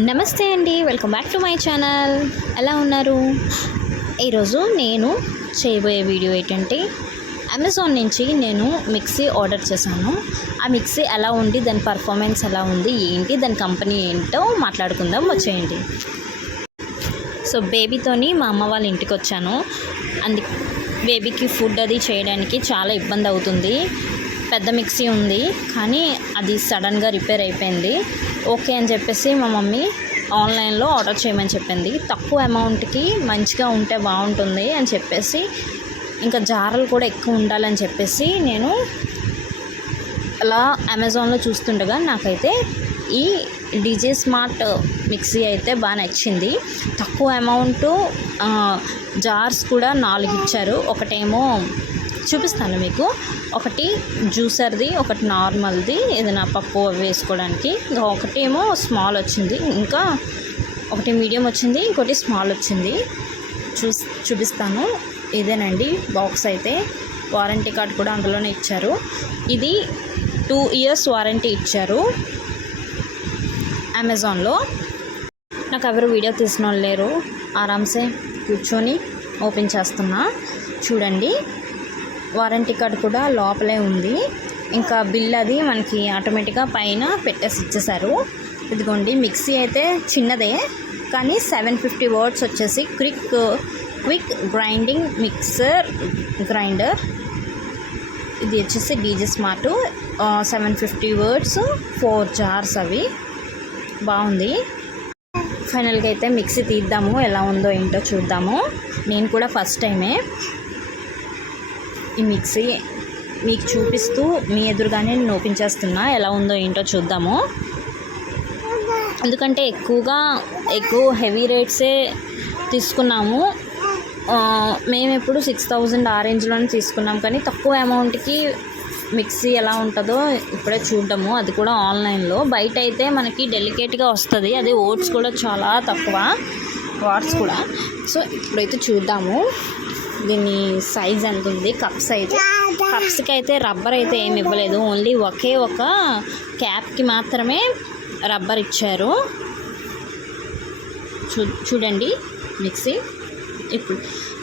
నమస్తే అండి, welcome back to my channel. ఎలా ఉన్నారు? ఈరోజు నేను చేయబోయే వీడియో ఏంటంటే, అమెజాన్ నుంచి నేను మిక్సీ ఆర్డర్ చేశాను. ఆ మిక్సీ ఎలా ఉంది, దాని పర్ఫార్మెన్స్ ఎలా ఉంది, ఏంటి దాని కంపెనీ ఏంటో మాట్లాడుకుందాం, వచ్చేయండి. సో బేబీతోని మా అమ్మ వాళ్ళ ఇంటికి వచ్చాను. బేబీకి ఫుడ్ అది చేయడానికి చాలా ఇబ్బంది అవుతుంది. పెద్ద మిక్సీ ఉంది కానీ అది సడన్గా రిపేర్ అయిపోయింది. ఓకే అని చెప్పేసి మా మమ్మీ ఆన్లైన్లో ఆర్డర్ చేయమని చెప్పింది. తక్కువ అమౌంట్కి మంచిగా ఉంటే బాగుంటుంది అని చెప్పేసి, ఇంకా జారలు కూడా ఎక్కువ ఉండాలని చెప్పేసి నేను అలా అమెజాన్లో చూస్తుండగా నాకైతే ఈ డీజే స్మార్ట్ మిక్సీ అయితే బాగా నచ్చింది. తక్కువ అమౌంటు, జార్స్ కూడా 4 ఇచ్చారు. ఒకటేమో చూపిస్తాను మీకు, ఒకటి జ్యూసర్ది, ఒకటి నార్మల్ది ఏదైనా పప్పు వేసుకోవడానికి, ఒకటేమో స్మాల్ వచ్చింది, ఇంకా ఒకటి మీడియం వచ్చింది, ఇంకోటి స్మాల్ వచ్చింది. చూపిస్తాను. ఇదేనండి బాక్స్. అయితే వారంటీ కార్డ్ కూడా అందులోనే ఇచ్చారు. ఇది 2 years వారంటీ ఇచ్చారు అమెజాన్లో. నాకు ఎవరు వీడియో తీసిన వాళ్ళు లేరు, ఆరామ్సే కూర్చొని ఓపెన్ చేస్తున్నా. చూడండి, వారంటీ కార్డ్ కూడా లోపలే ఉంది. ఇంకా బిల్ అది మనకి ఆటోమేటిక్గా పైన పెట్టేసి ఇచ్చేసారు. ఇదిగోండి, మిక్సీ అయితే చిన్నదే కానీ 750 watts వచ్చేసి క్విక్ గ్రైండింగ్ మిక్సర్ గ్రైండర్. ఇది వచ్చేసి డీజే స్మార్ట్, 750 watts, 4 jars. అవి బాగుంది. ఫైనల్గా అయితే మిక్సీ తీద్దాము, ఎలా ఉందో ఏంటో చూద్దాము. నేను కూడా ఫస్ట్ టైమే ఈ మిక్సీ మీకు చూపిస్తూ మీ ఎదురుగానే నేను ఓపెన్ చేస్తున్నా. ఎలా ఉందో ఏంటో చూద్దాము. ఎందుకంటే ఎక్కువ హెవీ రేట్సే తీసుకున్నాము. మేము ఎప్పుడు 6000 ఆ రేంజ్లోనే తీసుకున్నాం, కానీ తక్కువ అమౌంట్కి మిక్సీ ఎలా ఉంటుందో ఇప్పుడే చూద్దాము. అది కూడా ఆన్లైన్లో. బయట అయితే మనకి డెలికేట్గా వస్తుంది, అది ఓట్స్ కూడా చాలా తక్కువ, వాట్స్ కూడా. సో ఇప్పుడైతే చూద్దాము దీని సైజ్ ఎంత ఉంది. కప్స్కి అయితే రబ్బర్ అయితే ఏమి ఇవ్వలేదు, ఓన్లీ ఒకే ఒక క్యాప్కి మాత్రమే రబ్బర్ ఇచ్చారు. చూడండి మిక్సీ. ఇప్పుడు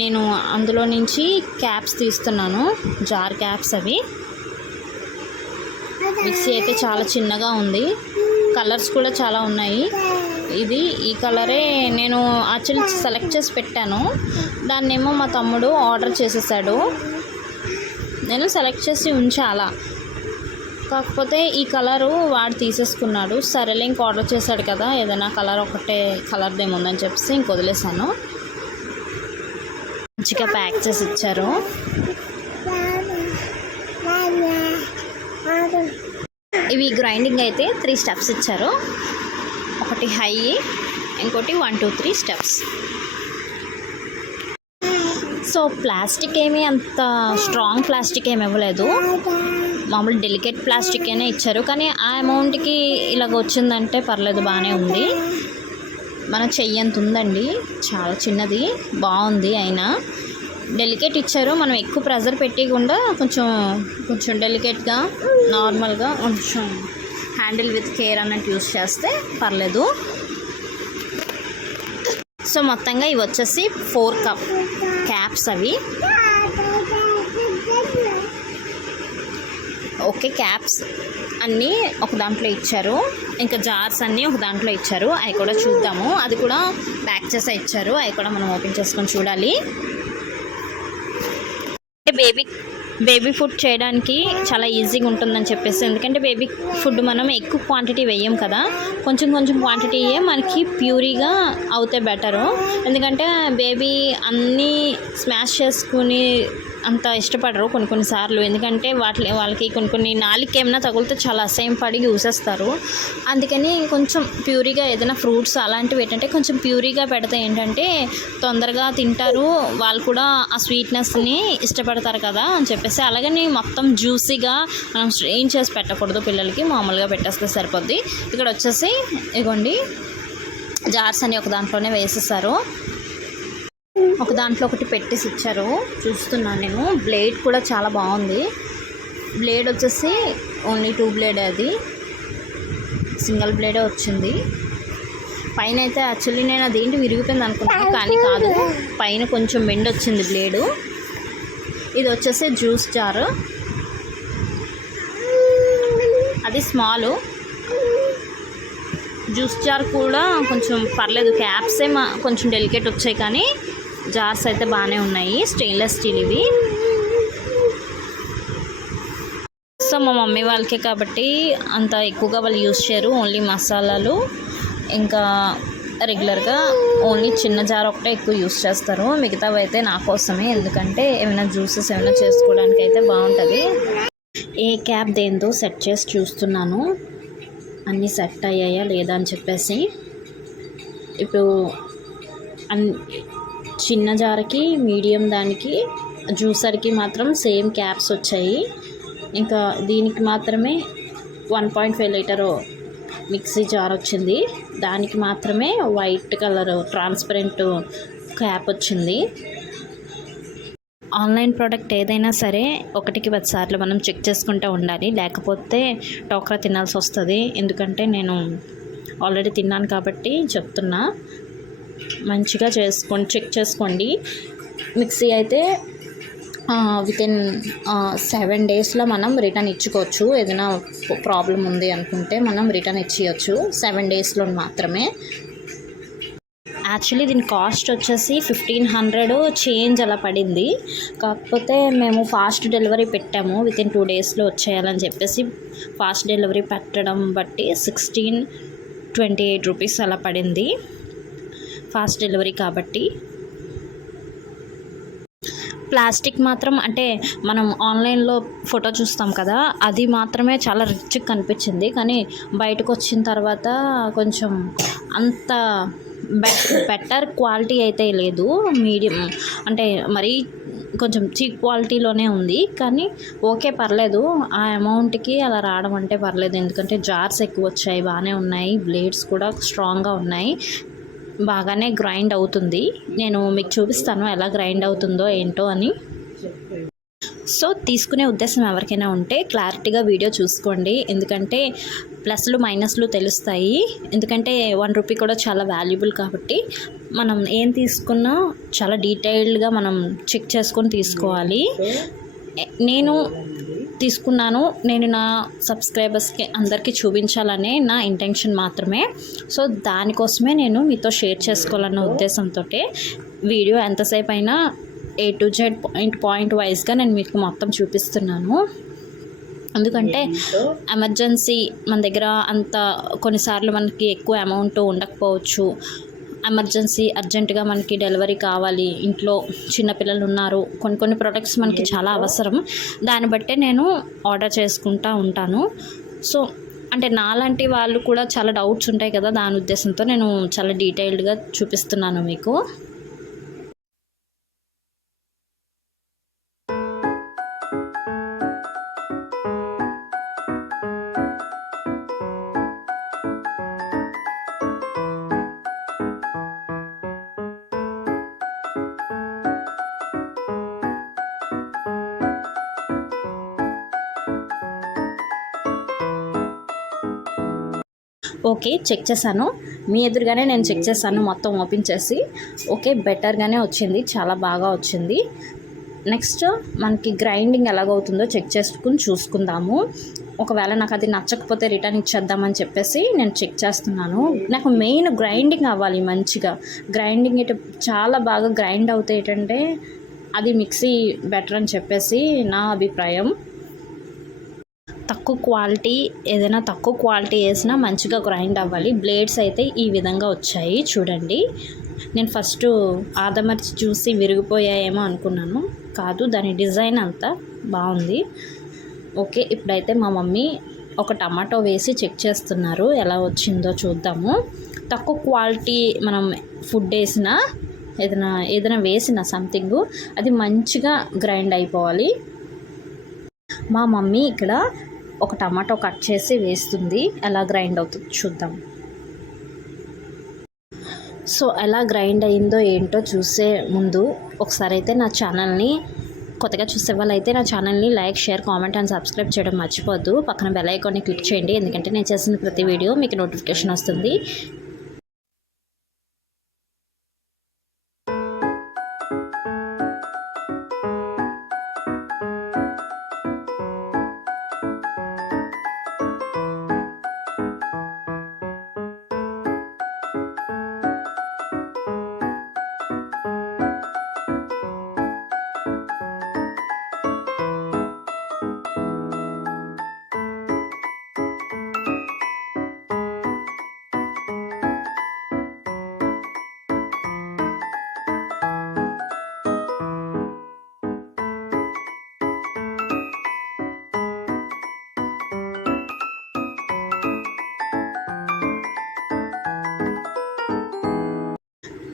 నేను అందులో నుంచి క్యాప్స్ తీస్తున్నాను, జార్ క్యాప్స్. అవి మిక్సీ అయితే చాలా చిన్నగా ఉంది. కలర్స్ కూడా చాలా ఉన్నాయి. ఈ కలరే నేను యాక్చువల్లీ సెలెక్ట్ చేసి పెట్టాను, దాన్నేమో మా తమ్ముడు ఆర్డర్ చేసేసాడు. నేను సెలెక్ట్ చేసి ఉంచాలా, కాకపోతే ఈ కలరు వాడు తీసేసుకున్నాడు. సరేలే, ఇంక ఆర్డర్ చేశాడు కదా, ఏదైనా కలర్ ఒకటే కలర్దేముందని చెప్పేసి ఇంక వదిలేసాను. మంచిగా ప్యాక్ చేసి ఇచ్చారు. ఇవి గ్రైండింగ్ అయితే 3 steps ఇచ్చారు. ఒకటి హై, ఇంకోటి 1 2 3 steps. సో ప్లాస్టిక్ ఏమీ అంత స్ట్రాంగ్ ప్లాస్టిక్ ఏమి ఇవ్వలేదు, మామూలు డెలికేట్ ప్లాస్టిక్ అయినా ఇచ్చారు. కానీ ఆ అమౌంట్కి ఇలాగ వచ్చిందంటే పర్లేదు, బాగానే ఉంది. మన చెయ్యంత ఉందండి, చాలా చిన్నది, బాగుంది. అయినా డెలికేట్ ఇచ్చారు. మనం ఎక్కువ ప్రెజర్ పెట్టకుండా కొంచెం డెలికేట్గా, నార్మల్గా, కొంచెం హ్యాండిల్ విత్ కేర్ అన్నట్టు యూస్ చేస్తే పర్లేదు. సో మొత్తంగా ఇవి వచ్చేసి 4 క్యాప్స్. అవి ఓకే, క్యాప్స్ అన్నీ ఒక దాంట్లో ఇచ్చారు. ఇంకా జార్స్ అన్నీ ఒక దాంట్లో ఇచ్చారు. అవి కూడా చూద్దాము. అది కూడా ప్యాక్ చేసే ఇచ్చారు, అవి కూడా మనం ఓపెన్ చేసుకొని చూడాలి. బేబీ ఫుడ్ చేయడానికి చాలా ఈజీగా ఉంటుందని చెప్పేసి, ఎందుకంటే బేబీ ఫుడ్ మనం ఎక్కువ క్వాంటిటీ వేయం కదా, కొంచెం క్వాంటిటీయే మనకి ప్యూరీగా అవుతే బెటరు. ఎందుకంటే బేబీ అన్నీ స్మాష్ చేసుకుని అంత ఇష్టపడరు కొన్నిసార్లు, ఎందుకంటే వాళ్ళకి కొన్ని నాలుగు ఏమైనా తగిలితే చాలా అసహ్యం పడి ఊసేస్తారు. అందుకని కొంచెం ప్యూరీగా ఏదైనా ఫ్రూట్స్ అలాంటివి ఏంటంటే కొంచెం ప్యూరీగా పెడితే ఏంటంటే తొందరగా తింటారు, వాళ్ళు కూడా ఆ స్వీట్నెస్ని ఇష్టపడతారు కదా అని చెప్పేసి. అలాగని మొత్తం జ్యూసీగా మనం స్ట్రెయిన్ చేసి పెట్టకూడదు పిల్లలకి, మామూలుగా పెట్టేస్తే సరిపోద్ది. ఇక్కడ వచ్చేసి ఇగోండి, జార్స్ అని ఒక దాంట్లోనే వేసేసారు. ఒక దాంట్లో ఒకటి పెట్టేసి ఇచ్చారు, చూస్తున్నాను నేను. బ్లేడ్ కూడా చాలా బాగుంది. బ్లేడ్ వచ్చేసి ఓన్లీ 2 బ్లేడ్, అది సింగిల్ బ్లేడే వచ్చింది. పైన అయితే యాక్చువల్లీ నేను అదేంటి విరిగిపోయింది అనుకున్నాను, కానీ కాదు, పైన కొంచెం బెండ్ వచ్చింది బ్లేడు. ఇది వచ్చేసి జ్యూస్ జారు, అది స్మాలు. జ్యూస్ జార్ కూడా కొంచెం పర్లేదు, క్యాప్సే కొంచెం డెలికేట్ వచ్చాయి, కానీ జార్స్ అయితే బాగానే ఉన్నాయి. స్టెయిన్లెస్ స్టీల్ ఇవి. సో మా మమ్మీ వాళ్ళకే కాబట్టి అంత ఎక్కువగా వాళ్ళు యూజ్ చేయరు, ఓన్లీ మసాలాలు ఇంకా రెగ్యులర్గా ఓన్లీ చిన్న జార్ ఒకటే ఎక్కువ యూజ్ చేస్తారు. మిగతావి అయితే నా కోసమే, ఎందుకంటే ఏమైనా జ్యూసెస్ ఏమైనా చేసుకోవడానికి అయితే బాగుంటుంది. ఏ క్యాప్ దేంతో సెట్ చేసి చూస్తున్నాను, అన్నీ సెట్ అయ్యాయా లేదా అని చెప్పేసి. ఇప్పుడు చిన్న జార్కి, మీడియం దానికి, జ్యూసర్కి మాత్రం సేమ్ క్యాప్స్ వచ్చాయి. ఇంకా దీనికి మాత్రమే 1.5 లీటర్ మిక్సీ జార్ వచ్చింది, దానికి మాత్రమే వైట్ కలర్ ట్రాన్స్పరెంట్ క్యాప్ వచ్చింది. ఆన్లైన్ ప్రోడక్ట్ ఏదైనా సరే 1కి 10 సార్లు మనం చెక్ చేసుకుంటూ ఉండాలి, లేకపోతే టోకరా తినాల్సి వస్తుంది. ఎందుకంటే నేను ఆల్రెడీ తిన్నాను కాబట్టి చెప్తున్నా, మంచిగా చెక్ చేసుకోండి. మిక్సీ అయితే వితిన్ 7 డేస్లో మనం రిటర్న్ ఇచ్చుకోవచ్చు. ఏదైనా ప్రాబ్లం ఉంది అనుకుంటే మనం రిటర్న్ ఇచ్చేయచ్చు 7 డేస్లో మాత్రమే. యాక్చువల్లీ దీని కాస్ట్ వచ్చేసి 1500 చేంజ్ అలా పడింది. కాకపోతే మేము ఫాస్ట్ డెలివరీ పెట్టాము, వితిన్ 2 డేస్లో వచ్చేయాలని చెప్పేసి ఫాస్ట్ డెలివరీ పెట్టడం బట్టి 1628 రూపీస్ అలా పడింది ఫాస్ట్ డెలివరీ కాబట్టి. ప్లాస్టిక్ మాత్రం అంటే మనం ఆన్లైన్లో ఫోటో చూస్తాం కదా, అది మాత్రమే చాలా రిచ్గా కనిపించింది, కానీ బయటకు వచ్చిన తర్వాత కొంచెం అంత బెటర్ క్వాలిటీ అయితే లేదు. మీడియం అంటే మరీ కొంచెం చీప్ క్వాలిటీలోనే ఉంది, కానీ ఓకే పర్లేదు. ఆ అమౌంట్కి అలా రావడం అంటే పర్లేదు, ఎందుకంటే జార్స్ ఎక్కువ వచ్చాయి, బాగానే ఉన్నాయి, బ్లేడ్స్ కూడా స్ట్రాంగ్గా ఉన్నాయి, బాగానే గ్రైండ్ అవుతుంది. నేను మీకు చూపిస్తాను ఎలా గ్రైండ్ అవుతుందో ఏంటో అని. సో తీసుకునే ఉద్దేశం ఎవరికైనా ఉంటే క్లారిటీగా వీడియో చూసుకోండి, ఎందుకంటే ప్లస్లు మైనస్లు తెలుస్తాయి. ఎందుకంటే 1 రూపీ కూడా చాలా వాల్యుబుల్ కాబట్టి మనం ఏం తీసుకున్నా చాలా డీటెయిల్డ్గా మనం చెక్ చేసుకొని తీసుకోవాలి. నేను తీసుకున్నాను, నేను నా సబ్స్క్రైబర్స్కి అందరికీ చూపించాలనే నా ఇంటెన్షన్ మాత్రమే. సో దానికోసమే నేను మీతో షేర్ చేసుకోవాలన్న ఉద్దేశంతో వీడియో ఎంతసేపు అయినా A to Z పాయింట్ వైజ్గా నేను మీకు మొత్తం చూపిస్తున్నాను. ఎందుకంటే ఎమర్జెన్సీ మన దగ్గర అంత కొన్నిసార్లు మనకి ఎక్కువ అమౌంట్ ఉండకపోవచ్చు, ఎమర్జెన్సీ అర్జెంటుగా మనకి డెలివరీ కావాలి, ఇంట్లో చిన్నపిల్లలు ఉన్నారు, కొన్ని ప్రొడక్ట్స్ మనకి చాలా అవసరం, దాన్ని బట్టే నేను ఆర్డర్ చేసుకుంటూ ఉంటాను. సో అంటే నాలాంటి వాళ్ళు కూడా చాలా డౌట్స్ ఉంటాయి కదా, దాని ఉద్దేశంతో నేను చాలా డీటెయిల్డ్గా చూపిస్తున్నాను మీకు. ఓకే, చెక్ చేశాను, మీ ఎదురుగానే నేను చెక్ చేశాను మొత్తం ఓపెన్ చేసి. ఓకే, బెటర్గానే వచ్చింది, చాలా బాగా వచ్చింది. నెక్స్ట్ మనకి గ్రైండింగ్ ఎలాగవుతుందో చెక్ చేసుకుని చూసుకుందాము. ఒకవేళ నాకు అది నచ్చకపోతే రిటర్న్ ఇచ్చేద్దామని చెప్పేసి నేను చెక్ చేస్తున్నాను. నాకు మెయిన్ గ్రైండింగ్ అవ్వాలి మంచిగా. గ్రైండింగ్ చాలా బాగా గ్రైండ్ అవుతే ఏంటంటే అది మిక్సీ బెటర్ అని చెప్పేసి నా అభిప్రాయం. తక్కువ క్వాలిటీ ఏదైనా తక్కువ క్వాలిటీ వేసినా మంచిగా గ్రైండ్ అవ్వాలి. బ్లేడ్స్ అయితే ఈ విధంగా వచ్చాయి చూడండి. నేను ఫస్ట్ ఆదమర్చి చూసి విరిగిపోయాయేమో అనుకున్నాను, కాదు, దాని డిజైన్ అంతా బాగుంది. ఓకే, ఇప్పుడైతే మా మమ్మీ ఒక టమాటో వేసి చెక్ చేస్తున్నారు, ఎలా వచ్చిందో చూద్దాము. తక్కువ క్వాలిటీ మనం ఫుడ్ వేసినా ఏదైనా వేసిన సంథింగ్ అది మంచిగా గ్రైండ్ అయిపోవాలి. మా మమ్మీ ఇక్కడ ఒక టమాటో కట్ చేసి వేస్తుంది, ఎలా గ్రైండ్ అవుతుందో చూద్దాం. సో ఎలా గ్రైండ్ అయిందో ఏంటో చూసే ముందు ఒకసారి అయితే నా ఛానల్ని కొత్తగా చూసే వాళ్ళు అయితే నా ఛానల్ని like, share, comment and subscribe చేయడం మర్చిపోద్దు. పక్కన బెల్ ఐకాన్ని క్లిక్ చేయండి, ఎందుకంటే నేను చేసిన ప్రతి వీడియో మీకు నోటిఫికేషన్ వస్తుంది.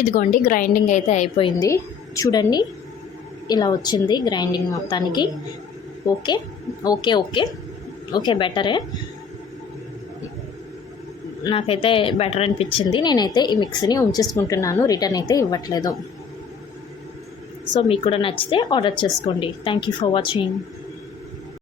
ఇదిగోండి గ్రైండింగ్ అయితే అయిపోయింది. చూడండి ఇలా వచ్చింది గ్రైండింగ్ మొత్తానికి. ఓకే ఓకే ఓకే ఓకే బెటరే, నాకైతే బెటర్ అనిపించింది. నేనైతే ఈ మిక్సీని ఉంచేసుకుంటున్నాను, రిటర్న్ అయితే ఇవ్వట్లేదు. సో మీకు కూడా నచ్చితే ఆర్డర్ చేసుకోండి. Thank you for watching.